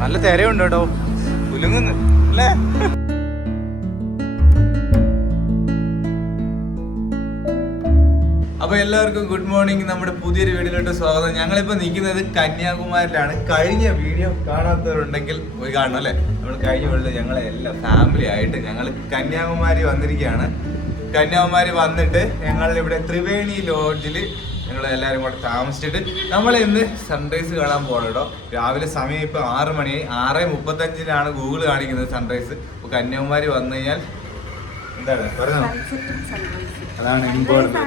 നല്ല തിരയുണ്ട് കേട്ടോ. കുലുങ്ങുന്നു അല്ലേ? അപ്പൊ എല്ലാവർക്കും ഗുഡ് മോർണിംഗ് നമ്മുടെ പുതിയൊരു വീഡിയോയിലോട്ട് സ്വാഗതം. ഞങ്ങളിപ്പോ നിൽക്കുന്നത് കന്യാകുമാരിലാണ്. കഴിഞ്ഞ വീഡിയോ കാണാത്തവരുണ്ടെങ്കിൽ പോയി കാണണം അല്ലേ? നമ്മൾ കഴിഞ്ഞ വീട്ടിൽ ഞങ്ങളെ എല്ലാ ഫാമിലി ആയിട്ട് ഞങ്ങൾ കന്യാകുമാരി വന്നിരിക്കുകയാണ്. കന്യാകുമാരി വന്നിട്ട് ഞങ്ങൾ ഇവിടെ ത്രിവേണി ലോഡ്ജിൽ ഞങ്ങൾ എല്ലാവരും കൂടെ താമസിച്ചിട്ട് നമ്മൾ ഇന്ന് സൺറൈസ് കാണാൻ പോകണം കേട്ടോ. രാവിലെ സമയം ഇപ്പോൾ ആറ് മണി ആറ് മുപ്പത്തഞ്ചിനാണ് ഗൂഗിൾ കാണിക്കുന്നത് സൺറൈസ് അപ്പൊ കന്യാകുമാരി വന്നു കഴിഞ്ഞാൽ എന്താണ്? പറഞ്ഞോ? അതാണ് ഇമ്പോർട്ടന്റ്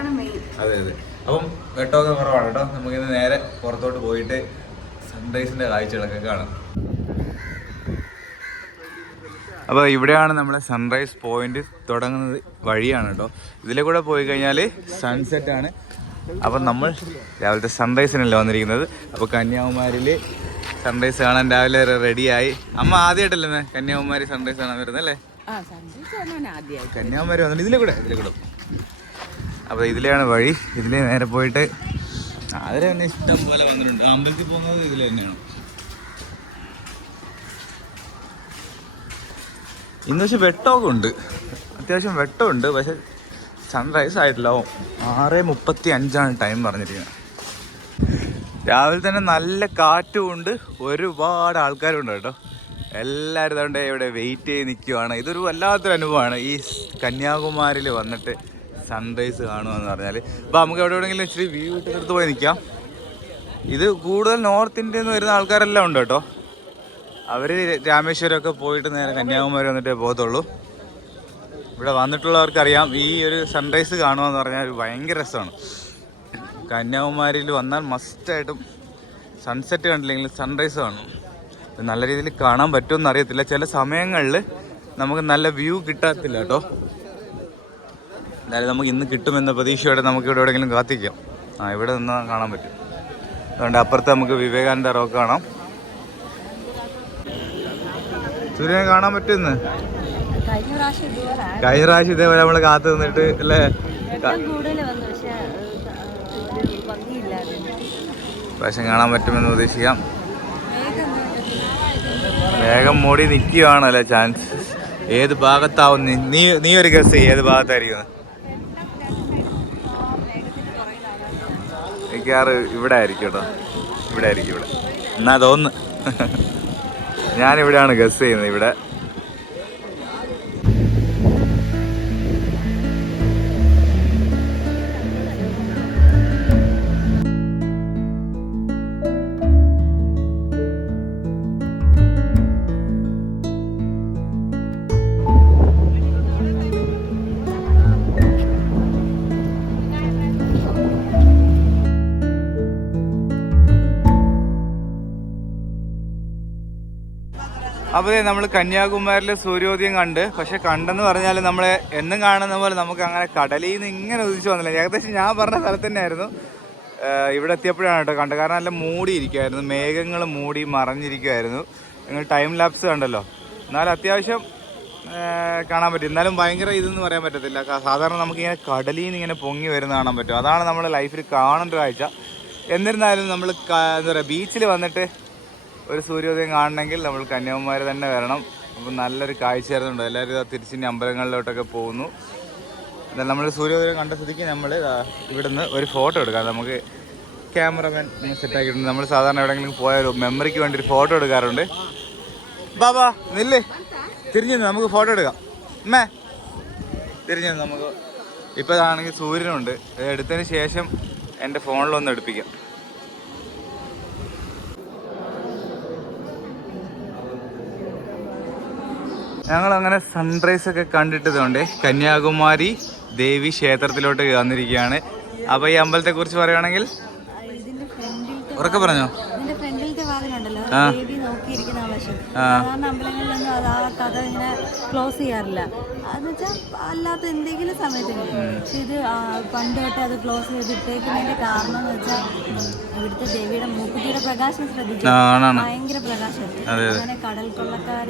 അതെ അതെ. അപ്പം വെട്ടമൊക്കെ കുറവാണ് കേട്ടോ. നമുക്കിന്ന് നേരെ പുറത്തോട്ട് പോയിട്ട് സൺറൈസിന്റെ കാഴ്ചകളൊക്കെ കാണാം. അപ്പോൾ ഇവിടെയാണ് നമ്മുടെ സൺറൈസ് പോയിന്റ് തുടങ്ങുന്നത് വഴിയാണ് കേട്ടോ. ഇതിലെ കൂടെ പോയി കഴിഞ്ഞാൽ സൺസെറ്റ് ആണ്. അപ്പം നമ്മൾ രാവിലത്തെ സൺറൈസിനല്ല വന്നിരിക്കുന്നത്? അപ്പോൾ കന്യാകുമാരിയിൽ സൺറൈസ് കാണാൻ രാവിലെ റെഡിയായി. അമ്മ ആദ്യമായിട്ടല്ലേ കന്യാകുമാരി സൺറൈസ് കാണാൻ വരുന്നത് അല്ലേ? കന്യാകുമാരി വന്നിട്ട് ഇതിലെ കൂടെ ഇതിലെ കൂടെ. അപ്പോൾ ഇതിലെയാണ് വഴി. ഇതിലെ നേരെ പോയിട്ട് അതിലെ തന്നെ ഇഷ്ടം പോലെ വന്നിട്ടുണ്ട്. അമ്പലത്തിൽ പോകുന്നത് ഇതിൽ തന്നെയാണ്. ഇന്ന് പക്ഷെ വെട്ടമൊക്കെ ഉണ്ട്. അത്യാവശ്യം വെട്ടമുണ്ട്. പക്ഷെ സൺറൈസ് ആയിട്ടില്ല. ഓ, ആറ് മുപ്പത്തി അഞ്ചാണ് ടൈം പറഞ്ഞിരിക്കുന്നത്. രാവിലെ തന്നെ നല്ല കാറ്റും ഉണ്ട് ഒരുപാട് ആൾക്കാരുണ്ട് കേട്ടോ. എല്ലാവരും അതുകൊണ്ട് ഇവിടെ വെയിറ്റ് ചെയ്ത് നിൽക്കുവാണ് ഇതൊരു വല്ലാത്തൊരു അനുഭവമാണ്. ഈ കന്യാകുമാരിയിൽ വന്നിട്ട് സൺറൈസ് കാണുക എന്ന് പറഞ്ഞാൽ അപ്പോൾ നമുക്ക് എവിടെ എവിടെയെങ്കിലും ഇച്ചിരി വ്യൂ ഇട്ടെടുത്ത് പോയി നിൽക്കാം ഇത് കൂടുതൽ നോർത്ത് ഇന്ത്യയിൽ നിന്ന് വരുന്ന ആൾക്കാരെല്ലാം ഉണ്ട് കേട്ടോ. അവർ രാമേശ്വരമൊക്കെ പോയിട്ട് നേരെ കന്യാകുമാരി വന്നിട്ടേ പോകത്തുള്ളൂ. ഇവിടെ വന്നിട്ടുള്ളവർക്കറിയാം ഈ ഒരു സൺറൈസ് കാണുക എന്ന് പറഞ്ഞാൽ ഒരു ഭയങ്കര രസമാണ്. കന്യാകുമാരിയിൽ വന്നാൽ മസ്റ്റായിട്ടും സൺസെറ്റ് കണ്ടില്ലെങ്കിൽ സൺറൈസ് കാണും. നല്ല രീതിയിൽ കാണാൻ പറ്റുമെന്ന് അറിയത്തില്ല. ചില സമയങ്ങളിൽ നമുക്ക് നല്ല വ്യൂ കിട്ടാത്തില്ല കേട്ടോ. എന്തായാലും നമുക്ക് ഇന്ന് കിട്ടുമെന്ന പ്രതീക്ഷയോടെ നമുക്ക് ഇവിടെ എവിടെയെങ്കിലും കാത്തിക്കാം ആ ഇവിടെ നിന്ന് കാണാൻ പറ്റും. അതുകൊണ്ട് അപ്പുറത്ത് നമുക്ക് വിവേകാനന്ദ റോക്ക് കാണാം. സൂര്യനെ കാണാൻ പറ്റുമെന്ന് കഴിഞ്ഞ പ്രാവശ്യം ഇതുപോലെ നമ്മൾ കാത്തു നിന്നിട്ട് അല്ലേ? പ്രാവശ്യം കാണാൻ പറ്റുമെന്ന് പ്രതീക്ഷിക്കാം. വേഗം മൂടി നിൽക്കുകയാണല്ലേ ചാൻസ് ഏത് ഭാഗത്താവും നീ നീ നീ ഒരു ഗസ് ചെയ്യ് ഏത് ഭാഗത്തായിരിക്കും? മിക്കാറ് ഇവിടെ ആയിരിക്കും കേട്ടോ. ഇവിടെ ആയിരിക്കും ഇവിടെ. എന്നാ തോന്നുന്നു. ഞാനിവിടെയാണ് ഗസ് ചെയ്യുന്നത് ഇവിടെ. അപ്പോൾ നമ്മൾ കന്യാകുമാരിലെ സൂര്യോദയം കണ്ട് പക്ഷെ കണ്ടെന്ന് പറഞ്ഞാൽ നമ്മൾ എന്നും കാണുന്ന പോലെ നമുക്ക് അങ്ങനെ കടലിൽ നിന്ന് ഇങ്ങനെ ഉദിച്ചു വന്നില്ല. ഏകദേശം ഞാൻ പറഞ്ഞ സ്ഥലത്ത് തന്നെയായിരുന്നു. ഇവിടെ എത്തിയപ്പോഴാണ് കേട്ടോ കണ്ടത്. കാരണം നല്ല മൂടിയിരിക്കുമായിരുന്നു മേഘങ്ങൾ മൂടി മറഞ്ഞിരിക്കുമായിരുന്നു നിങ്ങൾ ടൈം ലാപ്സ് കണ്ടല്ലോ. എന്നാലും അത്യാവശ്യം കാണാൻ പറ്റും. എന്നാലും ഭയങ്കര ഇതെന്ന് പറയാൻ പറ്റത്തില്ല. സാധാരണ നമുക്കിങ്ങനെ കടലിൽ നിന്ന് ഇങ്ങനെ പൊങ്ങി വരുന്ന കാണാൻ പറ്റും. അതാണ് നമ്മുടെ ലൈഫിൽ കാണേണ്ട ഒരാഴ്ച. എന്നിരുന്നാലും നമ്മൾ എന്താ പറയുക ബീച്ചിൽ വന്നിട്ട് ഒരു സൂര്യോദയം കാണണമെങ്കിൽ നമ്മൾ കന്യാകുമാരി തന്നെ വരണം. അപ്പം നല്ലൊരു കാഴ്ചയായിരുന്നുണ്ട് എല്ലാവരും തിരിച്ചിനി അമ്പലങ്ങളിലോട്ടൊക്കെ പോകുന്നു. എന്നാൽ നമ്മൾ സൂര്യോദയം കണ്ട സ്ഥിതിക്ക് നമ്മൾ ഇവിടുന്ന് ഒരു ഫോട്ടോ എടുക്കാം. നമുക്ക് ക്യാമറമാൻ സെറ്റ് ആക്കിയിട്ടുണ്ട്. നമ്മൾ സാധാരണ എവിടെയെങ്കിലും പോയാൽ മെമ്മറിക്ക് വേണ്ടി ഒരു ഫോട്ടോ എടുക്കാറുണ്ട്. ബാബാ നില്ലേ. തിരിഞ്ഞു നമുക്ക് ഫോട്ടോ എടുക്കാം. അമ്മേ. തിരിഞ്ഞു നമുക്ക് ഇപ്പോൾ ഇതാണെങ്കിൽ സൂര്യനുണ്ട്. എടുത്തതിന് ശേഷം എന്റെ ഫോണിലൊന്ന് എടുപ്പിക്കാം. ഞങ്ങൾ അങ്ങനെ സൺറൈസ് ഒക്കെ കണ്ടിട്ടതുകൊണ്ട് കന്യാകുമാരി ദേവി ക്ഷേത്രത്തിലോട്ട് വന്നിരിക്കുകയാണ്. അപ്പൊ ഈ അമ്പലത്തെ കുറിച്ച് പറയുകയാണെങ്കിൽ ഉറക്കെ പറഞ്ഞോ? ആ. ആ അത് ആ കഥ ഇങ്ങനെ ക്ലോസ് ചെയ്യാറില്ല. അത് വെച്ചാൽ അല്ലാത്ത എന്തെങ്കിലും സമയത്ത് പക്ഷെ ഇത് പണ്ട് തൊട്ട് അത് ക്ലോസ് ചെയ്തിട്ടേക്കുന്നതിന്റെ കാരണം എന്ന് വെച്ചാൽ ഇവിടുത്തെ ദേവിയുടെ മൂക്കുത്തിയുടെ പ്രകാശം ശ്രദ്ധിച്ചു ഭയങ്കര പ്രകാശം. അങ്ങനെ കടൽ കൊള്ളക്കാർ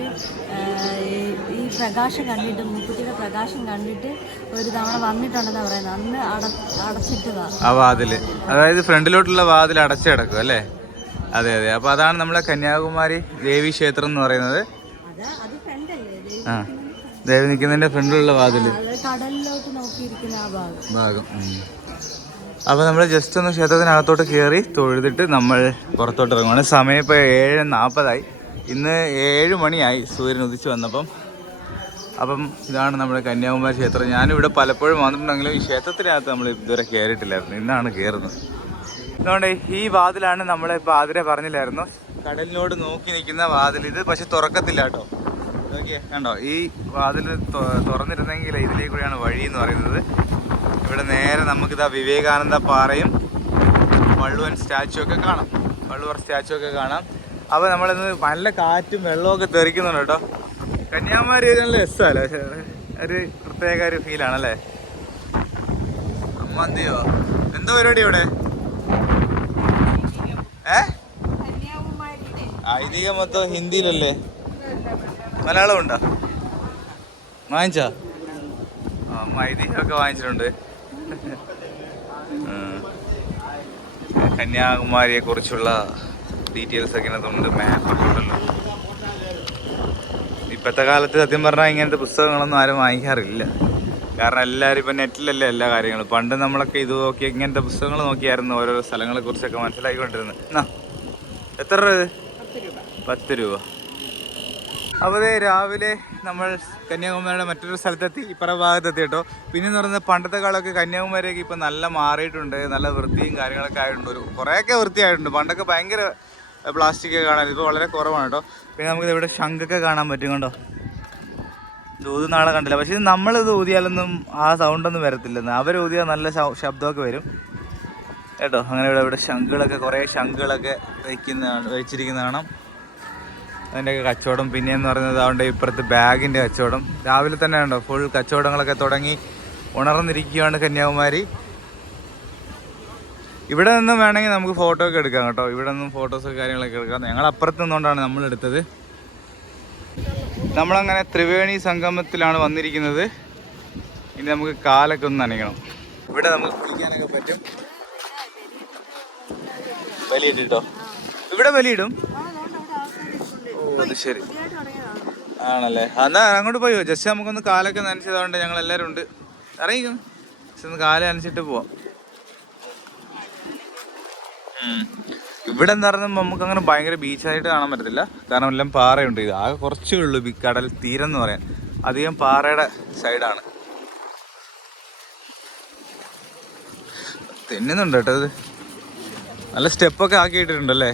ഈ- പ്രകാശം കണ്ടിട്ട് മൂക്കുത്തിയുടെ പ്രകാശം കണ്ടിട്ട് ഒരു തവണ വന്നിട്ടുണ്ടെന്ന് പറയുന്നത്. അന്ന് അട അടച്ചിട്ടതാ ആ വാതിൽ അതായത് ഫ്രണ്ടിലോട്ടുള്ള വാതിൽ അടച്ചു കിടക്കും അല്ലേ? അതെ അതെ. അപ്പോൾ അതാണ് നമ്മളെ കന്യാകുമാരി ദേവി ക്ഷേത്രം എന്ന് പറയുന്നത്. ആ. ദേവി നിൽക്കുന്നതിന്റെ ഫ്രണ്ടിലുള്ള കടലിലോട്ട് നോക്കിയിരിക്കുന്ന ആ ഭാഗം. ഭാഗം അപ്പോൾ നമ്മൾ ജസ്റ്റ് ഒന്ന് ക്ഷേത്രത്തിനകത്തോട്ട് കയറി തൊഴുതിട്ട് നമ്മൾ പുറത്തോട്ട് ഇറങ്ങുകയാണ് സമയം ഇപ്പോൾ ഏഴ് നാൽപ്പതായി ഇന്ന് ഏഴ് മണിയായി സൂര്യൻ ഉദിച്ചു വന്നപ്പം. അപ്പം ഇതാണ് നമ്മുടെ കന്യാകുമാരി ക്ഷേത്രം. ഞാനിവിടെ പലപ്പോഴും വന്നിട്ടുണ്ടെങ്കിലും ഈ ക്ഷേത്രത്തിനകത്ത് നമ്മൾ ഇതുവരെ കയറിയിട്ടില്ലായിരുന്നു ഇന്നാണ് കയറുന്നത് അതുകൊണ്ട് ഈ വാതിലാണ് നമ്മളെ ഇപ്പോൾ ആതിരെ പറഞ്ഞില്ലായിരുന്നു. കടലിനോട് നോക്കി നിൽക്കുന്ന വാതിൽ ഇത് പക്ഷെ തുറക്കത്തില്ല കേട്ടോ. കണ്ടോ? ഈ വാതിൽ തുറന്നിരുന്നെങ്കിൽ ഇതിലേക്ക് കൂടിയാണ് വഴി എന്ന് പറയുന്നത്. ഇവിടെ നേരെ നമുക്കിതാ വിവേകാനന്ദ പാറയും വള്ളുവൻ സ്റ്റാച്ചു ഒക്കെ കാണാം. വള്ളുവർ സ്റ്റാച്ചു ഒക്കെ കാണാം. അപ്പോൾ നമ്മളിന്ന് നല്ല കാറ്റും വെള്ളമൊക്കെ തെറിക്കുന്നുണ്ട് കേട്ടോ. കന്യാകുമാരി നല്ല രസമല്ലേ? ഒരു പ്രത്യേക ഒരു ഫീലാണല്ലേ അമ്മന്തിയോ എന്തോ പരിപാടി ഇവിടെ ഏ ഐതിഹ്യം മൊത്തം ഹിന്ദിയിലല്ലേ? മലയാളം ഉണ്ടോ വാങ്ങിച്ചാ ഐതിഹ്യമൊക്കെ വാങ്ങിച്ചിട്ടുണ്ട്. കന്യാകുമാരിയെ കുറിച്ചുള്ള ഡീറ്റെയിൽസ് ഒക്കെ ഇതിനകത്തുണ്ട് മാപ്പൊക്കെ ഉണ്ടല്ലോ. ഇപ്പോഴത്തെ കാലത്ത് സത്യം പറഞ്ഞാൽ ഇങ്ങനത്തെ പുസ്തകങ്ങളൊന്നും ആരും വാങ്ങിക്കാറില്ല. കാരണം എല്ലാവരും ഇപ്പം നെറ്റിലല്ലേ എല്ലാ കാര്യങ്ങളും. പണ്ട് നമ്മളൊക്കെ ഇത് നോക്കി ഇങ്ങനത്തെ പുസ്തകങ്ങൾ നോക്കിയായിരുന്നു ഓരോ സ്ഥലങ്ങളെ കുറിച്ചൊക്കെ മനസ്സിലാക്കിക്കൊണ്ടിരുന്നത് എന്നാ എത്ര രൂപ ഇത്? പത്ത് രൂപ. അപ്പോൾ രാവിലെ നമ്മൾ കന്യാകുമാരിയുടെ മറ്റൊരു സ്ഥലത്തെത്തി ഇപ്പറ ഭാഗത്തെത്തി കേട്ടോ. പിന്നെ എന്ന് പറയുന്നത് പണ്ടത്തെ കാലമൊക്കെ കന്യാകുമാരിയൊക്കെ ഇപ്പം നല്ല മാറിയിട്ടുണ്ട് നല്ല വൃത്തിയും കാര്യങ്ങളൊക്കെ ആയിട്ടുണ്ട്. ഒരു കുറേയൊക്കെ വൃത്തിയായിട്ടുണ്ട്. പണ്ടൊക്കെ ഭയങ്കര പ്ലാസ്റ്റിക് ഒക്കെ കാണാൻ ഇപ്പോൾ വളരെ കുറവാണ് കേട്ടോ. പിന്നെ നമുക്ക് ഇവിടെ ശംഖൊക്കെ കാണാൻ പറ്റും കണ്ടോ? ഇത് നാളെ കണ്ടില്ല. പക്ഷേ ഇത് നമ്മളിത് ഊതിയാലൊന്നും ആ സൗണ്ടൊന്നും വരത്തില്ലെന്ന്. അവർ ഊതിയാൽ നല്ല ശബ്ദമൊക്കെ വരും. കേട്ടോ? അങ്ങനെ ഇവിടെ ഇവിടെ ശംഖുകളൊക്കെ കുറേ ശംഖുകളൊക്കെ വയ്ക്കുന്നതാണ് വെച്ചിരിക്കുന്ന കാണാം. അതിന്റെയൊക്കെ കച്ചവടം. പിന്നെയെന്ന് പറയുന്നത് അതുകൊണ്ട് ഇപ്പുറത്ത് ബാഗിന്റെ കച്ചവടം. രാവിലെ തന്നെ ഉണ്ടോ ഫുൾ കച്ചവടങ്ങളൊക്കെ തുടങ്ങി ഉണർന്നിരിക്കുകയാണ് കന്യാകുമാരി. ഇവിടെ നിന്നും വേണമെങ്കിൽ നമുക്ക് ഫോട്ടോ ഒക്കെ എടുക്കാം കേട്ടോ. ഇവിടെ നിന്നും ഫോട്ടോസ് കാര്യങ്ങളൊക്കെ എടുക്കാം. ഞങ്ങൾ അപ്പുറത്ത് നിന്നുകൊണ്ടാണ് നമ്മൾ എടുത്തത്. നമ്മളങ്ങനെ ത്രിവേണി സംഗമത്തിലാണ് വന്നിരിക്കുന്നത്. ഇനി നമുക്ക് കാലൊക്കെ ഒന്ന് നനയ്ക്കണം. ഇവിടെ നമുക്ക് കുളിക്കാനൊക്കെ പറ്റും. വലിയിട്ടോ ഇവിടെ വലിയിടും ഓ അത് ശരി. ആണല്ലേ? എന്നാ അങ്ങോട്ട് പോയോ? ജസ്റ്റ് നമുക്കൊന്ന് കാലൊക്കെ നനച്ചതുകൊണ്ട് ഞങ്ങൾ എല്ലാവരും ഉണ്ട്. ഇറങ്ങിക്കും. ജസ്റ്റ് ഒന്ന് കാല നനച്ചിട്ട് പോവാം. ഇവിടെ എന്ന് പറയുമ്പോൾ നമുക്ക് അങ്ങനെ ഭയങ്കര ബീച്ചായിട്ട് കാണാൻ പറ്റത്തില്ല. കാരണം എല്ലാം പാറയുണ്ട്. ഇത് ആകെ കുറച്ചേ ഉള്ളൂ കടൽ തീരം എന്ന് പറയാൻ. അധികം പാറയുടെ സൈഡാണ്. തെന്നുന്നുണ്ട് കേട്ടോ ഇത്. നല്ല സ്റ്റെപ്പൊക്കെ ആക്കിയിട്ടിട്ടുണ്ടല്ലേ?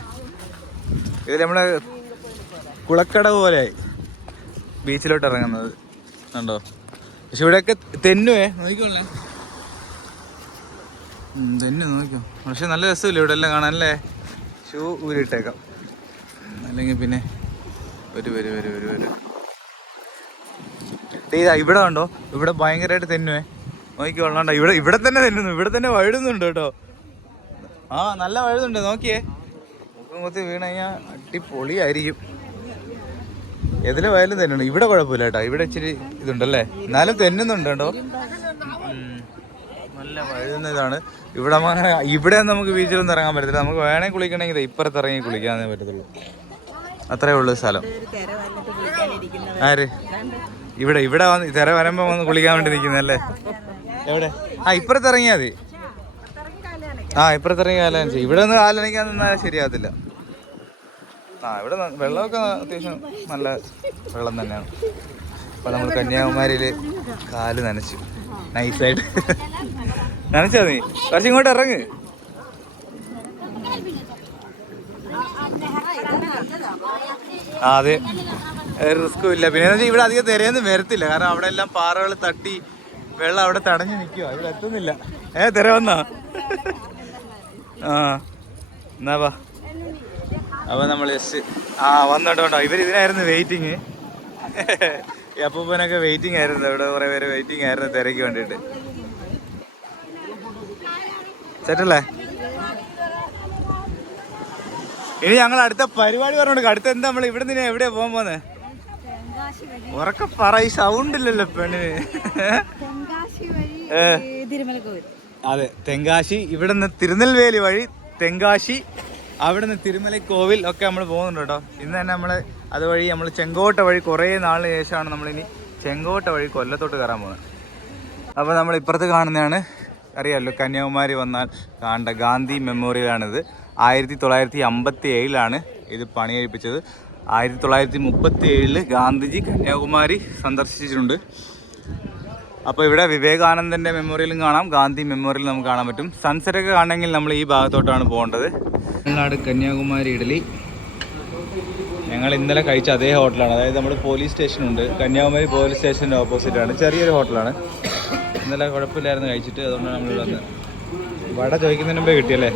ഇത് നമ്മളെ കുളക്കടവ് പോലെയായി ബീച്ചിലോട്ട് ഇറങ്ങുന്നത്. കണ്ടോ? പക്ഷെ ഇവിടെയൊക്കെ തെന്നുവേ നോക്കിക്കോളേ. തെന്നു നോക്കിയോ പക്ഷെ നല്ല രസമില്ല ഇവിടെ എല്ലാം കാണാനല്ലേ ഷൂ ഊരിട്ടേക്കാം അല്ലെങ്കിൽ പിന്നെ ഒരു വരും വരും വരും വരും. ഇതാ ഇവിടെ കണ്ടോ? ഇവിടെ ഭയങ്കരമായിട്ട് തെന്നുവേ നോക്കിക്കോളാണ്ടോ ഇവിടെ ഇവിടെ തന്നെ തെന്നുന്നു. ഇവിടെ തന്നെ വഴുതുന്നുണ്ട് കേട്ടോ. ആ നല്ല വഴുതുണ്ട്. നോക്കിയേ. മുഖം കുത്തി വീണ് കഴിഞ്ഞാൽ അടിപൊളിയായിരിക്കും. എതിലെ വയലും തന്നെയാണ്. ഇവിടെ കുഴപ്പമില്ല കേട്ടോ. ഇവിടെ ഇച്ചിരി ഇതുണ്ടല്ലേ? എന്നാലും തെന്നുന്നുണ്ട് കേട്ടോ. നല്ല വഴുതുന്ന ഇതാണ്. ഇവിടെ ഇവിടെ നമുക്ക് ബീച്ചിലൊന്നും ഇറങ്ങാൻ പറ്റത്തില്ല. നമുക്ക് വേണേ കുളിക്കണമെങ്കിൽ ഇപ്പുറത്ത് ഇറങ്ങി കുളിക്കാനേ പറ്റത്തുള്ളൂ. അത്രേ ഉള്ളൂ സ്ഥലം. ആര്? ഇവിടെ ഇവിടെ വന്ന് തിര വരുമ്പോ വന്ന് കുളിക്കാൻ വേണ്ടി നിൽക്കുന്നല്ലേ എവിടെ? ആ ഇപ്പുറത്ത് ഇറങ്ങിയാൽ മതി. ആ ഇപ്പുറത്ത് ഇറങ്ങി കാലം ഇവിടെ ഒന്ന് കാലണിക്കാൻ നിന്നാൽ ശരിയാകത്തില്ല. ആ ഇവിടെ വെള്ളമൊക്കെ അത്യാവശ്യം നല്ല വെള്ളം തന്നെയാണ്. അപ്പൊ നമ്മൾ കന്യാകുമാരിയിൽ കാൽ നനച്ചു. നൈസായിട്ട് നനച്ചാ നീ? കുറച്ച് ഇങ്ങോട്ട് ഇറങ്ങ്. ആ അതെ. റിസ്ക്കും ഇല്ല. പിന്നെ എന്ന് വെച്ചാ ഇവിടെ അധികം തിരയൊന്നും വരത്തില്ല. കാരണം അവിടെ എല്ലാം പാറകൾ തട്ടി വെള്ളം അവിടെ തടഞ്ഞു നിൽക്കുക ഇവിടെ എത്തുന്നില്ല. ഏ തിര വന്നാ? ആ എന്നാ വാ. അപ്പൊ നമ്മൾ ജസ്റ്റ് ആ വന്നോട്ടോ ഇവർ ഇതിനായിരുന്നു വെയിറ്റിങ് അപ്പൂപ്പനൊക്കെ വെയിറ്റിംഗ് ആയിരുന്നു. ഇവിടെ കുറെ പേര് വെയിറ്റിംഗ് ആയിരുന്നു തിരക്ക് വേണ്ടിയിട്ട് സെറ്റല്ലേ? ഇനി ഞങ്ങൾ അടുത്ത പരിപാടി പറഞ്ഞോണ്ട് അടുത്ത എന്താ നമ്മൾ ഇവിടെ നിന്ന് എവിടെയാ പോകാൻ പോന്നെ തെങ്കാശി വഴി ഉറക്കെ പറ ഈ സൗണ്ട് ഇല്ലല്ലോ പെണ്ണിന്. തെങ്കാശി വഴി ഏ. അതെ തെങ്കാശി ഇവിടെ നിന്ന് തിരുനെൽവേലി വഴി തെങ്കാശി അവിടുന്ന് തിരുമല കോവിൽ ഒക്കെ നമ്മൾ പോകുന്നുണ്ട് കേട്ടോ. ഇന്ന് തന്നെ നമ്മൾ അതുവഴി നമ്മൾ ചെങ്കോട്ട വഴി കുറേ നാളിന് ശേഷമാണ് നമ്മളിനി ചെങ്കോട്ട വഴി കൊല്ലത്തോട്ട് കയറാൻ പോകുന്നത്. അപ്പോൾ നമ്മൾ ഇപ്പുറത്ത് കാണുന്നതാണ്. അറിയാമല്ലോ കന്യാകുമാരി വന്നാൽ കാണേണ്ട ഗാന്ധി മെമ്മോറിയലാണിത് ആയിരത്തി തൊള്ളായിരത്തി അമ്പത്തി ഏഴിലാണ് ഇത് പണികഴിപ്പിച്ചത്. ആയിരത്തി തൊള്ളായിരത്തി മുപ്പത്തി ഏഴിൽ ഗാന്ധിജി കന്യാകുമാരി സന്ദർശിച്ചിട്ടുണ്ട്. അപ്പോൾ ഇവിടെ വിവേകാനന്ദന്റെ മെമ്മോറിയലും കാണാം. ഗാന്ധി മെമ്മോറിയൽ നമുക്ക് കാണാൻ പറ്റും. സൺസെറ്റ് ഒക്കെ കാണണമെങ്കിൽ നമ്മൾ ഈ ഭാഗത്തോട്ടാണ് പോകേണ്ടത്. തമിഴ്നാട് കന്യാകുമാരി ഇഡലി. ഞങ്ങൾ ഇന്നലെ കഴിച്ച അതേ ഹോട്ടലാണ്. അതായത് നമ്മുടെ പോലീസ് സ്റ്റേഷനുണ്ട് കന്യാകുമാരി പോലീസ് സ്റ്റേഷന്റെ ഓപ്പോസിറ്റാണ് ചെറിയൊരു ഹോട്ടലാണ്. ഇന്നലെ കുഴപ്പമില്ലായിരുന്നു കഴിച്ചിട്ട്. അതുകൊണ്ടാണ് നമ്മൾ വന്നത്. വട ചോദിക്കുന്നതിന് മുമ്പേ കിട്ടിയല്ലേ?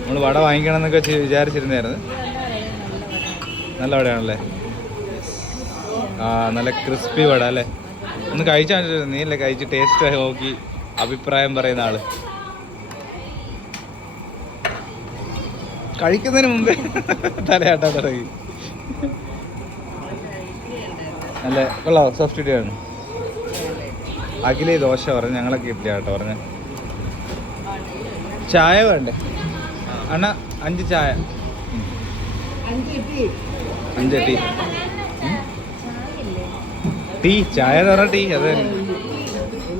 നമ്മൾ വട വാങ്ങിക്കണം എന്നൊക്കെ വിചാരിച്ചിരുന്നായിരുന്നു. നല്ല വടയാണല്ലേ? ആ നല്ല ക്രിസ്പി വട അല്ലേ? ഒന്ന് കഴിച്ചാൽ നീ അല്ലേ കഴിച്ച് ടേസ്റ്റ് നോക്കി അഭിപ്രായം പറയുന്ന ആൾ. കഴിക്കുന്നതിന് മുമ്പേ തലയാട്ടാ തുടങ്ങി. നല്ല കൊള്ളാം സോഫ്റ്റ് ആണ് അഖിലേ ദോശ പറഞ്ഞു ഞങ്ങളൊക്കെ ഇഡ്ഡലി ആട്ടോ പറഞ്ഞ. ചായ വേണ്ടേ? അണ്ണ അഞ്ച് ചായ. അഞ്ച് ഉം. ടീ ചായ എന്ന് പറഞ്ഞാൽ ടീ അത്.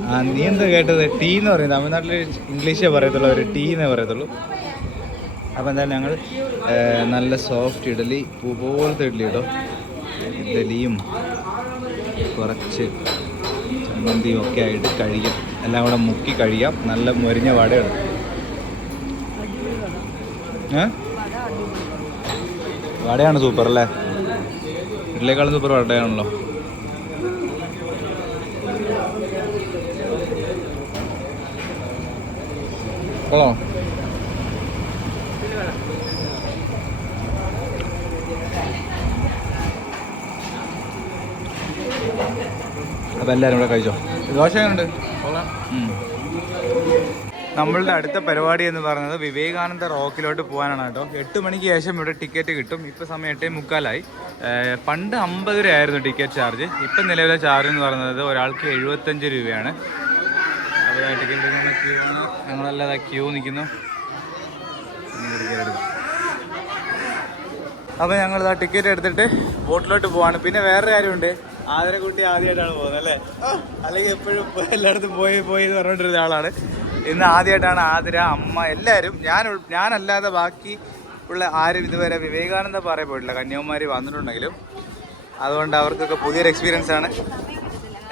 ആ നീ എന്താ കേട്ടത്? ടീ എന്ന് പറയും തമിഴ്നാട്ടിൽ ഇംഗ്ലീഷേ പറയത്തുള്ളൂ അവർ ടീ എന്നേ പറയത്തുള്ളൂ. അപ്പോൾ എന്തായാലും ഞങ്ങൾ നല്ല സോഫ്റ്റ് ഇഡലി പൂ പോലത്തെ ഇഡലി കേട്ടോ. ഇഡലിയും കുറച്ച് ചമ്മന്തിയും ഒക്കെ ആയിട്ട് കഴിക്കാം. എല്ലാം കൂടെ മുക്കി കഴിയാം നല്ല മൊരിഞ്ഞ വടയാണ്. വടയാണ് സൂപ്പർ അല്ലേ? ഇഡലിയേക്കാളും സൂപ്പർ വടയാണല്ലോ. കൊള്ളാമോ അപ്പോൾ എല്ലാവരും കൂടെ കഴിച്ചോ? ദോശ ഉണ്ട്. നമ്മളുടെ അടുത്ത പരിപാടി എന്ന് പറയുന്നത് വിവേകാനന്ദ റോക്കിലോട്ട് പോകാനാണ് കേട്ടോ. എട്ട് മണിക്ക് ശേഷം ഇവിടെ ടിക്കറ്റ് കിട്ടും. ഇപ്പോൾ സമയം എട്ടേ മുക്കാലായി. പണ്ട് അമ്പത് രൂപയായിരുന്നു ടിക്കറ്റ് ചാർജ് ഇപ്പം നിലവിലെ ചാർജ് എന്ന് പറയുന്നത് ഒരാൾക്ക് എഴുപത്തഞ്ച് രൂപയാണ്. ആണ്. ഞങ്ങളല്ലാതെ ക്യൂ നിൽക്കുന്നു അപ്പോൾ ഞങ്ങൾ ആ ടിക്കറ്റ് എടുത്തിട്ട് ബോട്ടിലോട്ട് പോവാണ്. പിന്നെ വേറെ കാര്യമുണ്ട്. ആദരക്കുട്ടി ആദ്യമായിട്ടാണ് പോകുന്നത് അല്ലേ? അല്ലെങ്കിൽ എപ്പോഴും എല്ലായിടത്തും പോയി പോയി എന്ന് പറഞ്ഞുകൊണ്ടിരുന്ന ആളാണ്. ഇന്ന് ആദ്യമായിട്ടാണ് ആതിര അമ്മ എല്ലാവരും ഞാൻ ഞാനല്ലാതെ ബാക്കി ഉള്ള ആരും ഇതുവരെ വിവേകാനന്ദ പാറയിൽ പോയിട്ടില്ല. കന്യാകുമാരി വന്നിട്ടുണ്ടെങ്കിലും. അതുകൊണ്ട് അവർക്കൊക്കെ പുതിയൊരു എക്സ്പീരിയൻസ് ആണ്.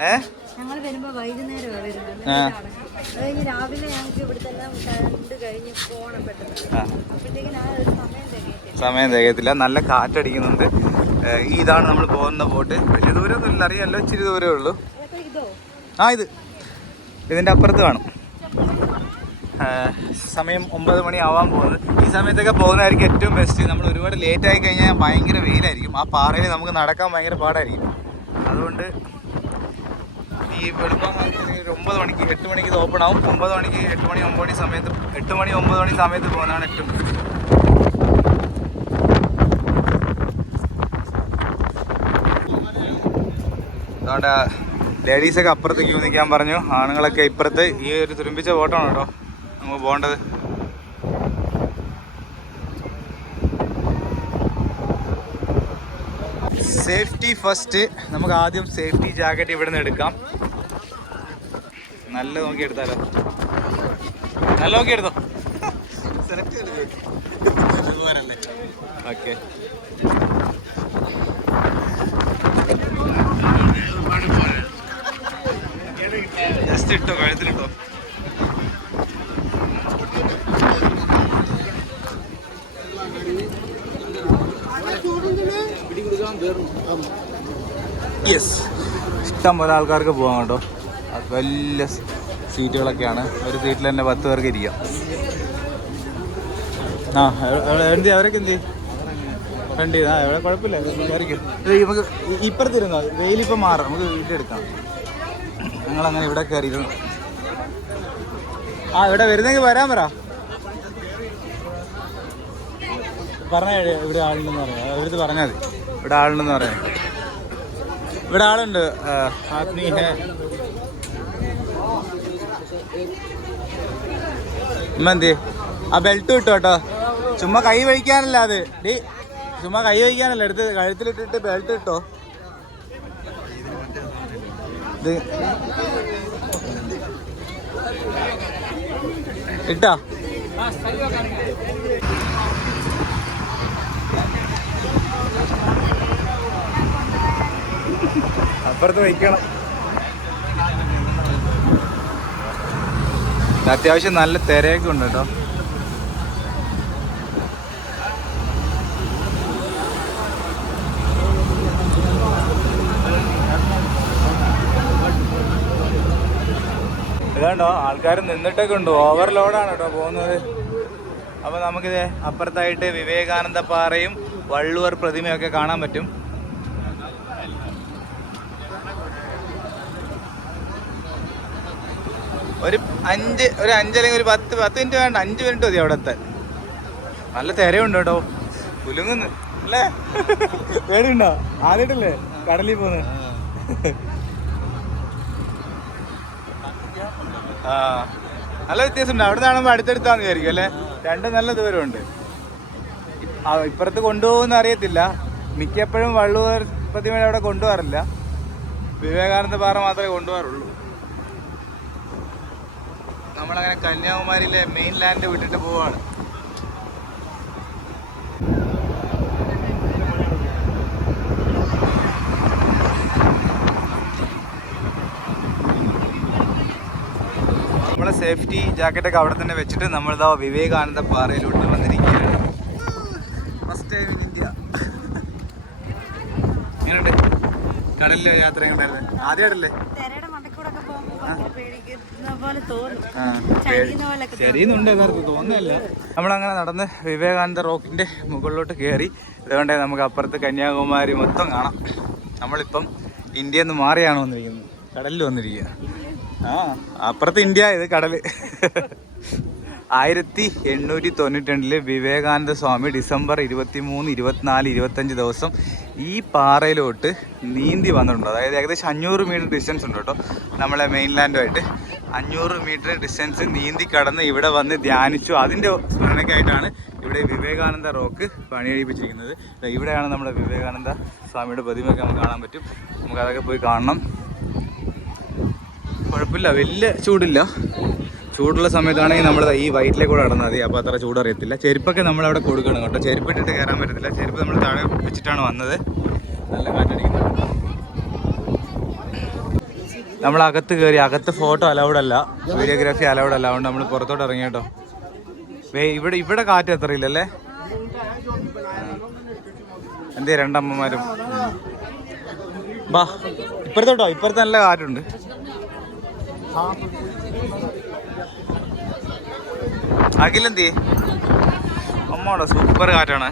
ഏ? ഞങ്ങൾ വരുമ്പോ വൈകുന്നേരമാണ് വരുന്നത്. അത് കഴിഞ്ഞ് രാവിലെ ഞങ്ങൾക്ക് ഇവിടുത്തെ കണ്ടു കഴിഞ്ഞ് പോകണം പെട്ടെന്ന്. ആ. അപ്പോഴത്തേക്കും ആ ഒരു സമയം തികയത്തില്ല. സമയം തികയത്തില്ല. നല്ല കാറ്റടിക്കുന്നുണ്ട്. ഈ ഇതാണ് നമ്മൾ പോകുന്ന ബോട്ട്. വലിയ ദൂരമൊന്നുമില്ല. അറിയാമല്ലോ ഇച്ചിരി ദൂരമേ ഉള്ളൂ. ആ ഇത്. ഇതിന്റെ അപ്പുറത്ത് കാണും. സമയം ഒമ്പത് മണി ആവാൻ പോകുന്നത് ഈ സമയത്തൊക്കെ പോകുന്നതായിരിക്കും ഏറ്റവും ബെസ്റ്റ് നമ്മൾ ഒരുപാട് ലേറ്റ് ആയി കഴിഞ്ഞാൽ ഭയങ്കര വെയിലായിരിക്കും. ആ പാറയിൽ നമുക്ക് നടക്കാൻ ഭയങ്കര പാടായിരിക്കും. അതുകൊണ്ട് ഈ വെളുപ്പം ഒരു ഒമ്പത് മണിക്ക് എട്ട് മണിക്ക് ഓപ്പൺ ആവും. ഒമ്പത് മണിക്ക് എട്ട് മണി ഒമ്പത് മണി സമയത്ത് എട്ട് മണി ഒമ്പത് മണി സമയത്ത് പോകുന്നതാണ് ഏറ്റവും. അതുകൊണ്ട് ലേഡീസൊക്കെ അപ്പുറത്ത് ക്യൂ പറഞ്ഞു. ആണുങ്ങളൊക്കെ ഇപ്പുറത്ത്. ഈ ഒരു തുരുമ്പിച്ച ബോട്ടാണ് കേട്ടോ നമുക്ക് പോകേണ്ടത്. സേഫ്റ്റി ഫസ്റ്റ് നമുക്ക് ആദ്യം സേഫ്റ്റി ജാക്കറ്റ് ഇവിടെ നിന്ന് എടുക്കാം. നല്ല നോക്കി എടുത്താലോ നല്ല നോക്കി എടുത്തോ സെലക്ട് ഓക്കെ. ജസ്റ്റ് ഇട്ടോ കഴുത്തിലിട്ടോ. യെസ് ഇഷ്ടം പോലെ ആൾക്കാർക്ക് പോകാം കേട്ടോ. വലിയ സീറ്റുകളൊക്കെയാണ്. ഒരു സീറ്റിൽ തന്നെ പത്ത് പേർക്ക് ഇരിക്കാം. ആ എന്ത് അവരൊക്കെ എന്ത് ഫ്രണ്ട് ആ എവിടെ? കുഴപ്പമില്ല. നമുക്ക് ഇപ്പുറത്തിരുന്നോ? വെയിലിപ്പം മാറും. നമുക്ക് വീട്ടിലെടുക്കാം ഞങ്ങളങ്ങനെ ഇവിടെ കയറിയിരുന്നു. ആ ഇവിടെ വരുന്നെങ്കിൽ വരാൻ പറ. പറഞ്ഞ ഇവിടെ ആളുണ്ടെന്ന് പറയാം. അവരത് പറഞ്ഞാൽ മതി. ഇവിടെ ആളുണ്ടെന്ന് പറയാം. ഇവിടെ ആളുണ്ട്. ആ, എന്ത് ആ ബെൽറ്റ് കിട്ടും കേട്ടോ. ചുമ്മാ കൈ വഴിക്കാനല്ല അത്. ഡി ചുമ്മാ കൈ വഴിക്കാനല്ല. എടുത്ത് കഴുത്തിലിട്ടിട്ട് ബെൽറ്റ് ഇട്ടോ. ഇത്. ഇട്ടാ. അപ്പുറത്ത് വയ്ക്കണം. അത്യാവശ്യം നല്ല തിരയൊക്കെ ഉണ്ട് കേട്ടോ. ഇതാണ്ടോ ആൾക്കാർ നിന്നിട്ടൊക്കെ ഉണ്ട്. ഓവർലോഡാണ് കേട്ടോ പോകുന്നത്. അപ്പൊ നമുക്കിത് അപ്പുറത്തായിട്ട് വിവേകാനന്ദ പാറയും വള്ളുവർ പ്രതിമയൊക്കെ കാണാൻ പറ്റും. ഒരു അഞ്ച് ഒരു അഞ്ചല്ലെങ്കിൽ ഒരു പത്ത് പത്ത് മിനിറ്റ് വേണ്ട അഞ്ച് മിനിറ്റ് മതി അവിടെ എത്താൻ നല്ല തിരയുണ്ട് കേട്ടോ. കുലുങ്ങുന്നു. അല്ലേ? പേടിയുണ്ടോ? ആദ്യമായിട്ടല്ലേ കടലിൽ പോന്ന് ആ. നല്ല വ്യത്യാസമുണ്ട്. അവിടെ നിന്നാകുമ്പോൾ അടുത്തടുത്താന്ന് വിചാരിക്കും അല്ലേ? രണ്ടും നല്ല ദൂരമുണ്ട്. ഇപ്പുറത്ത് കൊണ്ടുപോകുമെന്ന് അറിയത്തില്ല. മിക്കപ്പോഴും വള്ളുവർ പ്രതിമയുടെ അവിടെ കൊണ്ടുപോകാറില്ല. വിവേകാനന്ദ പാറ മാത്രമേ കൊണ്ടുപോകാറുള്ളൂ. നമ്മളങ്ങനെ കന്യാകുമാരിയിലെ മെയിൻ ലാൻഡ് വിട്ടിട്ട് പോവാണ്. നമ്മളെ സേഫ്റ്റി ജാക്കറ്റൊക്കെ അവിടെ തന്നെ വെച്ചിട്ട് നമ്മളിതാ വിവേകാനന്ദ പാറയിലോട്ട് വന്നിരിക്കുകയാണ്. ഫസ്റ്റ് ടൈം ഇൻ ഇന്ത്യ എങ്ങനെയുണ്ട്? കടലിലെ യാത്ര എങ്ങനെയായിരുന്നു ആദ്യമായിട്ടല്ലേ ചെറിയുന്നുണ്ട് യഥാർത്ഥം തോന്നുന്നല്ല നമ്മളങ്ങനെ നടന്ന് വിവേകാനന്ദ റോക്കിന്റെ മുകളിലോട്ട് കയറി അതുകൊണ്ട് നമുക്ക് അപ്പുറത്ത് കന്യാകുമാരി മൊത്തം കാണാം. നമ്മളിപ്പം ഇന്ത്യയിൽ നിന്ന് മാറിയാണ് വന്നിരിക്കുന്നത്? കടലിൽ വന്നിരിക്കുക ആ അപ്പുറത്ത് ഇന്ത്യ ഇത് കടൽ. ആയിരത്തി എണ്ണൂറ്റി തൊണ്ണൂറ്റി രണ്ടിൽ വിവേകാനന്ദ സ്വാമി ഡിസംബർ ഇരുപത്തി മൂന്ന് ഇരുപത്തിനാല് ഇരുപത്തഞ്ച് ദിവസം ഈ പാറയിലോട്ട് നീന്തി വന്നിട്ടുണ്ട്. അതായത് ഏകദേശം അഞ്ഞൂറ് മീറ്റർ ഡിസ്റ്റൻസ് ഉണ്ട് കേട്ടോ നമ്മളെ മെയിൻലാൻഡുമായിട്ട് അഞ്ഞൂറ് മീറ്റർ ഡിസ്റ്റൻസ് നീന്തി കടന്ന് ഇവിടെ വന്ന് ധ്യാനിച്ചു. അതിന്റെ സ്മരണയ്ക്കായിട്ടാണ് ഇവിടെ വിവേകാനന്ദ റോക്ക് പണിയെഴുപ്പിച്ചിരിക്കുന്നത്. ഇവിടെയാണ് നമ്മുടെ വിവേകാനന്ദ സ്വാമിയുടെ പ്രതിമയൊക്കെ നമുക്ക് കാണാൻ പറ്റും. നമുക്ക് അതൊക്കെ പോയി കാണണം. കുഴപ്പമില്ല വലിയ ചൂടില്ല. ചൂടുള്ള സമയത്താണെങ്കിൽ നമ്മൾ ഈ വയറ്റിലെ കൂടെ നടന്നാൽ മതി. അപ്പോൾ അത്ര ചൂട് അറിയത്തില്ല ചെരുപ്പൊക്കെ നമ്മൾ അവിടെ കൊടുക്കണം കേട്ടോ. ചെരുപ്പിട്ടിട്ട് കയറാൻ പറ്റത്തില്ല. ചെരുപ്പ് നമ്മൾ താഴെ വെച്ചിട്ടാണ് വന്നത്. നല്ല കാറ്റടിക്കുന്നുണ്ട്. നമ്മൾ അകത്ത് കയറി അകത്ത് ഫോട്ടോ അലൗഡ് അല്ല. വീഡിയോഗ്രാഫി അലൗഡ് അല്ല. അതുകൊണ്ട് നമ്മൾ പുറത്തോട്ട് ഇറങ്ങി കേട്ടോ. ഇവിടെ ഇവിടെ കാറ്റ് എത്ര ഇല്ലല്ലേ എന്തേ രണ്ടമ്മമാരും? ബാ ഇപ്പുറത്തോട്ടോ ഇപ്പുറത്ത് നല്ല കാറ്റുണ്ട്. അഖിലെന്തി അമ്മോടോ സൂപ്പർ കാറ്റാണ്.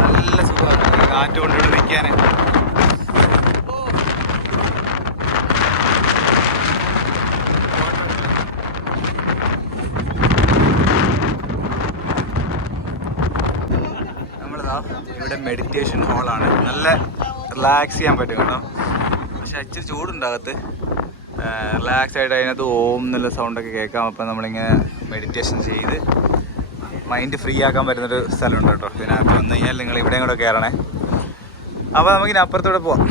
നല്ല സൂപ്പർ കാറ്റ്. കൊണ്ട് ഇവിടെ നിൽക്കാന് നമ്മളിതാ ഇവിടെ മെഡിറ്റേഷൻ ഹാളാണ് നല്ല റിലാക്സ് ചെയ്യാൻ പറ്റും കേട്ടോ. പക്ഷെ അച്ഛൻ ചൂടുണ്ടാകത്ത് റിലാക്സ് ആയിട്ട് അതിനകത്ത് ഓം എന്നുള്ള സൗണ്ടൊക്കെ കേൾക്കാം. അപ്പം നമ്മളിങ്ങനെ മെഡിറ്റേഷൻ ചെയ്ത് മൈൻഡ് ഫ്രീ ആക്കാൻ പറ്റുന്നൊരു സ്ഥലമുണ്ട് കേട്ടോ. ഇതിനകത്ത് വന്നു കഴിഞ്ഞാൽ നിങ്ങൾ ഇവിടെയും കൂടെ കയറണേ. അപ്പോൾ നമുക്കിനി അപ്പുറത്തൂടെ പോവാം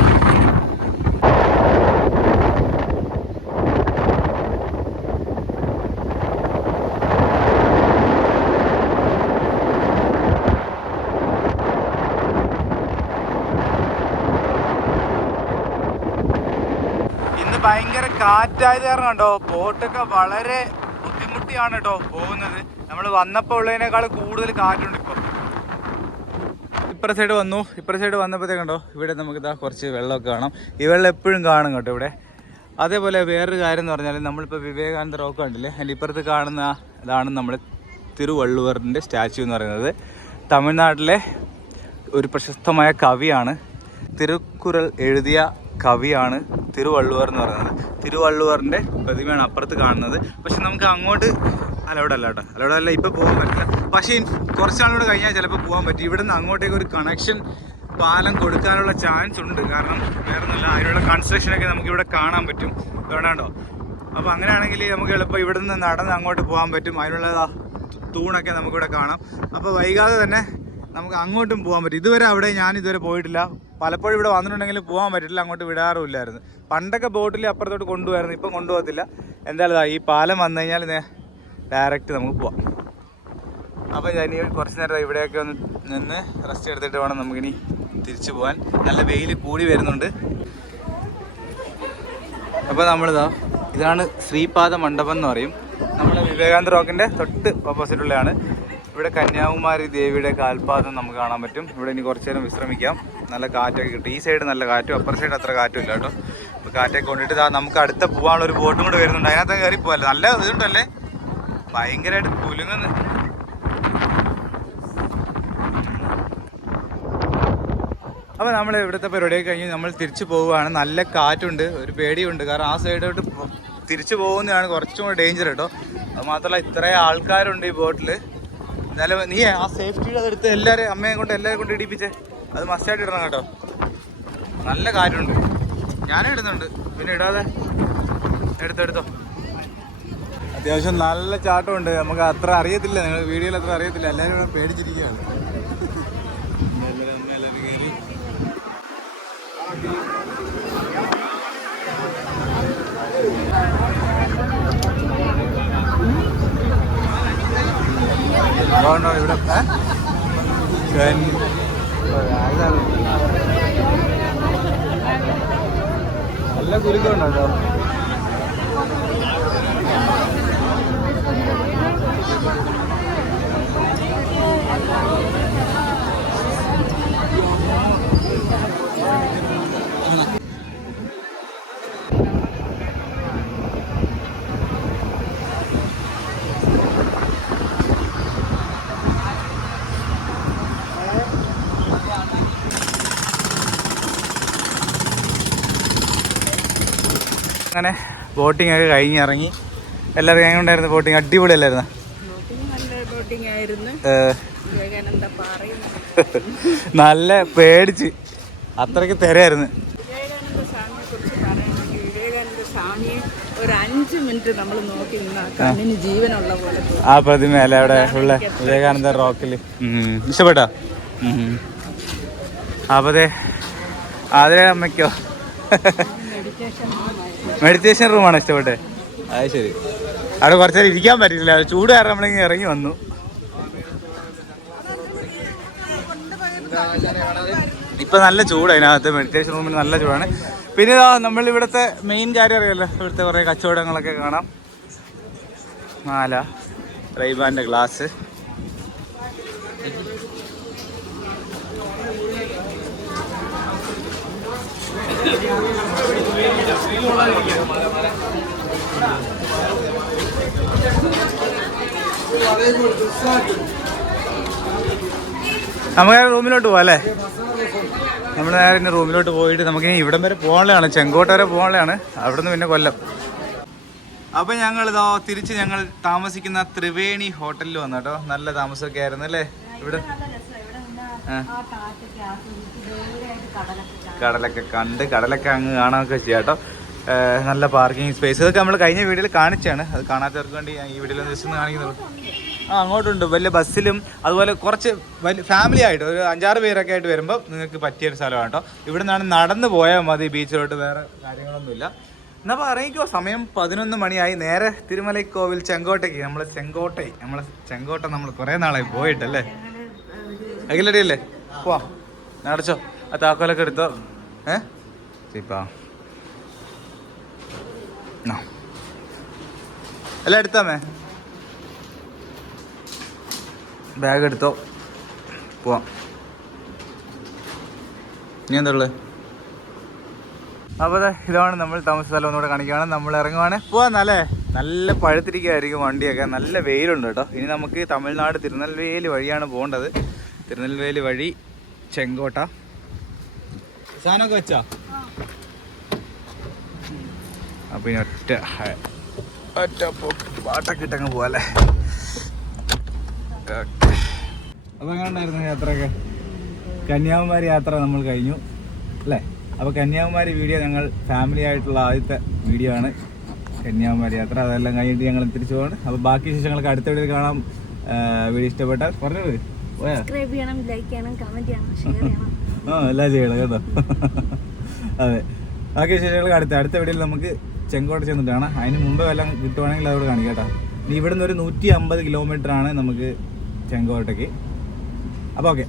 ഇന്ന് ഭയങ്കര കാറ്റായത് കാരണം കേട്ടോ. ബോട്ടൊക്കെ വളരെ ബുദ്ധിമുട്ടിയാണ് കേട്ടോ പോകുന്നത്. നമ്മൾ വന്നപ്പോൾ ഉള്ളതിനേക്കാൾ കൂടുതൽ കാറ്റുണ്ട് ഇപ്പം. ഇപ്പുറ സൈഡ് വന്നു. ഇപ്പുറ സൈഡ് വന്നപ്പോഴത്തേ കണ്ടോ? ഇവിടെ നമുക്ക് ഇതാ കുറച്ച് വെള്ളമൊക്കെ കാണാം. ഈ വെള്ളം എപ്പോഴും കാണും കേട്ടോ ഇവിടെ. അതേപോലെ വേറൊരു കാര്യം എന്ന് പറഞ്ഞാൽ നമ്മളിപ്പോൾ വിവേകാനന്ദ റോക്ക് കണ്ടില്ലേ? അതിന്റെ ഇപ്പുറത്ത് കാണുന്ന ഇതാണ് നമ്മുടെ തിരുവള്ളുവറിന്റെ സ്റ്റാച്യു എന്ന് പറയുന്നത്. തമിഴ്നാട്ടിലെ ഒരു പ്രശസ്തമായ കവിയാണ്. തിരുക്കുറൾ എഴുതിയ കവിയാണ് തിരുവള്ളുവർ എന്ന് പറയുന്നത്. തിരുവള്ളുവറിന്റെ പ്രതിമയാണ് അപ്പുറത്ത് കാണുന്നത്. പക്ഷെ നമുക്ക് അങ്ങോട്ട് അലൗഡ് അല്ല കേട്ടോ. അല്ല ഇപ്പോൾ പോകാൻ പറ്റില്ല. പക്ഷേ കുറച്ച് നാളുകൂടെ കഴിഞ്ഞാൽ ചിലപ്പോൾ പോകാൻ പറ്റും. ഇവിടുന്ന് അങ്ങോട്ടേക്ക് ഒരു കണക്ഷൻ പാലം കൊടുക്കാനുള്ള ചാൻസ് ഉണ്ട്. കാരണം വേറെ ഒന്നുമില്ല അതിനുള്ള കൺസ്ട്രക്ഷനൊക്കെ നമുക്ക് ഇവിടെ കാണാൻ പറ്റും. അതുകൊണ്ടാണ്ടോ അപ്പോൾ അങ്ങനെയാണെങ്കിൽ നമുക്ക് എളുപ്പം ഇവിടെ നിന്ന് നടന്ന് അങ്ങോട്ട് പോകാൻ പറ്റും. അതിനുള്ള തൂണൊക്കെ നമുക്കിവിടെ കാണാം. അപ്പോൾ വൈകാതെ തന്നെ നമുക്ക് അങ്ങോട്ടും പോകാൻ പറ്റും. ഇതുവരെ അവിടെ ഞാൻ ഇതുവരെ പോയിട്ടില്ല. പലപ്പോഴും ഇവിടെ വന്നിട്ടുണ്ടെങ്കിൽ പോകാൻ പറ്റില്ല അങ്ങോട്ട് വിടാറുമില്ലായിരുന്നു. പണ്ടൊക്കെ ബോട്ടിൽ അപ്പുറത്തോട്ട് കൊണ്ടുപോയിരുന്നു ഇപ്പം കൊണ്ടുപോകത്തില്ല. എന്തായാലും ഈ പാലം വന്നു കഴിഞ്ഞാൽ ഡയറക്റ്റ് നമുക്ക് പോവാം. അപ്പോൾ ഇനി കുറച്ച് നേരം ഇവിടെയൊക്കെ ഒന്ന് നിന്ന് റെസ്റ്റ് എടുത്തിട്ട് വേണം നമുക്കിനി തിരിച്ചു പോകാൻ നല്ല വെയിൽ കൂടി വരുന്നുണ്ട്. അപ്പോൾ നമ്മളിതാ ഇതാണ് ശ്രീപാദ മണ്ഡപം എന്ന് പറയും. നമ്മൾ വിവേകാനന്ദ റോക്കിന്റെ തൊട്ട് ഓപ്പോസിറ്റുള്ളതാണ് ഇവിടെ കന്യാകുമാരി ദേവിയുടെ കാൽപാദം നമുക്ക് കാണാൻ പറ്റും. ഇവിടെ ഇനി കുറച്ച് നേരം വിശ്രമിക്കാം. നല്ല കാറ്റൊക്കെ കിട്ടും. ഈ സൈഡ് നല്ല കാറ്റും അപ്പുറ സൈഡ് അത്ര കാറ്റും ഇല്ല കേട്ടോ. അപ്പോൾ കാറ്റൊക്കെ കൊണ്ടിട്ട് നമുക്ക് അടുത്ത പോകാനുള്ള ഒരു ബോട്ടും കൂടെ വരുന്നുണ്ട്. അതിനകത്ത് കയറി പോകല്ലേ നല്ല ഇതുണ്ടല്ലേ? ഭയങ്കരമായിട്ട് കുലുങ്ങുന്നു. അപ്പോൾ നമ്മൾ ഇവിടുത്തെ പരിപാടിയൊക്കെ കഴിഞ്ഞ് നമ്മൾ തിരിച്ചു പോവുകയാണ്. നല്ല കാറ്റുണ്ട്. ഒരു പേടിയുണ്ട്. കാരണം ആ സൈഡോട്ട് തിരിച്ചു പോകുന്നതാണ് കുറച്ചും കൂടെ ഡേഞ്ചർ കേട്ടോ. അത് മാത്രമല്ല ഇത്രയും ആൾക്കാരുണ്ട് ഈ ബോട്ടിൽ എന്നാലും നീ ആ സേഫ്റ്റിയുടെ അതെടുത്ത് എല്ലാവരെയും അമ്മയെ കൊണ്ട് എല്ലാവരെയും കൊണ്ട് ഇടിപ്പിച്ചേ. അത് മസ്റ്റായിട്ട് ഇടണം കേട്ടോ. നല്ല കാര്യമുണ്ട്. ഞാനും ഇടുന്നുണ്ട്. പിന്നെ ഇടാതെ എടുത്തെടുത്തോ അത്യാവശ്യം നല്ല ചാട്ടമുണ്ട്. നമുക്ക് അത്ര അറിയത്തില്ല. നിങ്ങൾ വീഡിയോയിൽ അത്ര അറിയത്തില്ല. എല്ലാവരും ഇവിടെ പേടിച്ചിരിക്കുകയാണ്. Thank അമ്മ എല്ലാവരും കയറി അതുകൊണ്ടോ ഇവിടെ നല്ല കൻ- അതാണ്. നല്ല കുലുക്കമുണ്ടോ അങ്ങനെ ബോട്ടിംഗ് ഒക്കെ കഴിഞ്ഞ് ഇറങ്ങി. എല്ലാവരും എങ്ങനെ ഉണ്ടായിരുന്നു ബോട്ടിംഗ് അടിപൊളിയല്ലായിരുന്നു? നല്ല പേടിച്ച് അത്രയ്ക്ക് തിരയായിരുന്നു വിവേകാനന്ദ സ്വാമിയെ കുറിച്ച് പറയുകയാണെങ്കിൽ വിവേകാനന്ദ സ്വാമിയെ ഒരു അഞ്ച് മിനിറ്റ് നമ്മൾ നോക്കി നിന്നാൽ കണ്ണിന് ജീവനുള്ള പോലെ ആ പ്രതിമ അല്ലേ അവിടെ ഉള്ള വിവേകാനന്ദ റോക്കിൽ. ഇഷ്ടപ്പെട്ടോ? അപ്പതേ അതെ ആതിര അമ്മയ്ക്കോ മെഡിറ്റേഷൻ റൂമാണ് ഇഷ്ടപ്പെട്ടെ? അത് ശരി. അവിടെ കുറച്ച് നേരം ഇരിക്കാൻ പറ്റില്ല. ചൂട് കാരണം നമ്മളിങ്ങനെ ഇറങ്ങി വന്നു. ഇപ്പൊ നല്ല ചൂട് അതിനകത്ത്. മെഡിറ്റേഷൻ റൂമിൽ നല്ല ചൂടാണ്. പിന്നെ ഇതാ നമ്മൾ ഇവിടുത്തെ മെയിൻ കാര്യം അറിയാലോ. ഇവിടുത്തെ കുറേ കച്ചവടങ്ങളൊക്കെ കാണാം. മാല റൈബാന്റെ ഗ്ലാസ് നമുക്ക് റൂമിലോട്ട് പോവാം അല്ലേ? നമ്മൾ നേരെ ഇനി റൂമിലോട്ട് പോയിട്ട് നമുക്ക് ഇവിടം വരെ പോകാനുള്ളതാണ്. ചെങ്കോട്ട വരെ പോകാനുള്ളതാണ്. അവിടെ നിന്ന് പിന്നെ കൊല്ലം. അപ്പൊ ഞങ്ങൾ ഇതോ തിരിച്ച് ഞങ്ങൾ താമസിക്കുന്ന ത്രിവേണി ഹോട്ടലിൽ വന്നു കേട്ടോ. നല്ല താമസമൊക്കെ ആയിരുന്നു അല്ലേ? ഇവിടെ. ആ. കടലൊക്കെ കണ്ട് കടലൊക്കെ അങ്ങ് കാണാനൊക്കെ ചെയ്യാം കേട്ടോ. നല്ല പാർക്കിംഗ് സ്പേസ് ഇതൊക്കെ നമ്മൾ കഴിഞ്ഞ വീഡിയോയിൽ കാണിച്ചാണ്. അത് കാണാത്തവർക്ക് വേണ്ടി ഈ വീഡിയോയിൽ ജസ്റ്റ് ഒന്ന് കാണിക്കുന്നുള്ളൂ. ആ അങ്ങോട്ടുണ്ട്. വലിയ ബസ്സിലും അതുപോലെ കുറച്ച് വലിയ ഫാമിലി ആയിട്ട് ഒരു അഞ്ചാറ് പേരൊക്കെ ആയിട്ട് വരുമ്പോൾ നിങ്ങൾക്ക് പറ്റിയൊരു സ്ഥലമാണ് കേട്ടോ. ഇവിടെ നിന്നാണ് നടന്ന് പോയാൽ മതി ബീച്ചിലോട്ട് വേറെ കാര്യങ്ങളൊന്നുമില്ല. എന്നാ പറയിക്കോ സമയം പതിനൊന്ന് മണിയായി. നേരെ തിരുമലൈക്കോവിൽ ചെങ്കോട്ടയ്ക്ക് നമ്മൾ ചെങ്കോട്ടൈ. നമ്മൾ ചെങ്കോട്ട നമ്മൾ കുറേ നാളായി പോയിട്ടല്ലേ? അഖിലടിയല്ലേ? പോവാം. നടച്ചോ. ആ താക്കോലൊക്കെ എടുത്തോ. ഏ. എല്ലാം എടുത്താമേ ബാഗ് എടുത്തോ. പോവാം. ഇനി എന്താ ഉള്ളത്? അപ്പോൾ ഇതാണ് നമ്മൾ താമസ സ്ഥലം ഒന്നുകൂടെ കാണിക്കുകയാണ്. നമ്മൾ ഇറങ്ങുവാണ്. പോവാന്നല്ലേ നല്ല പഴുത്തിരിക്കുകയായിരിക്കും വണ്ടിയൊക്കെ. നല്ല വെയിലുണ്ട് കേട്ടോ. ഇനി നമുക്ക് തമിഴ്നാട് തിരുനെൽവേലി വഴിയാണ് പോകേണ്ടത്. തിരുനെൽവേലി വഴി ചെങ്കോട്ട. സാധനമൊക്കെ വെച്ചാ? അപ്പൊ ഇനി ഒറ്റ ഒറ്റ പാട്ടൊക്കെ ഇട്ടങ്ങ് പോവാല്ലേ? അപ്പൊ എങ്ങനെ ഉണ്ടായിരുന്നു യാത്രയൊക്കെ? കന്യാകുമാരി യാത്ര നമ്മൾ കഴിഞ്ഞു അല്ലേ? അപ്പോൾ കന്യാകുമാരി വീഡിയോ ഞങ്ങൾ ഫാമിലി ആയിട്ടുള്ള ആദ്യത്തെ വീഡിയോ ആണ്. കന്യാകുമാരി യാത്ര അതെല്ലാം കഴിഞ്ഞിട്ട് ഞങ്ങൾ തിരിച്ചു പോകണം അപ്പോൾ ബാക്കി വിശേഷങ്ങളൊക്കെ അടുത്ത വീഡിയോ കാണാം വീഡിയോ ഇഷ്ടപ്പെട്ടാൽ പറഞ്ഞത് പോയാ? സബ്സ്ക്രൈബ് ചെയ്യണം ലൈക്ക് ചെയ്യണം കമന്റ് ചെയ്യണം ഷെയർ ചെയ്യണം. എല്ലാം ചെയ്യണം കേട്ടോ. അതെ. ബാക്കി വിശേഷങ്ങൾ അടുത്ത അടുത്ത വീഡിയോയിൽ നമുക്ക് ചെങ്കോട്ട ചെന്നിട്ടാണ്. അതിന് മുമ്പ് വല്ലതും കിട്ടുവാണെങ്കിൽ അതോട് കാണിക്കാം കേട്ടോ. ഇനി ഇവിടുന്ന് ഒരു നൂറ്റി അമ്പത് കിലോമീറ്റർ ആണ് നമുക്ക് ചെങ്കോട്ടയ്ക്ക് അപ്പോൾ ഓക്കെ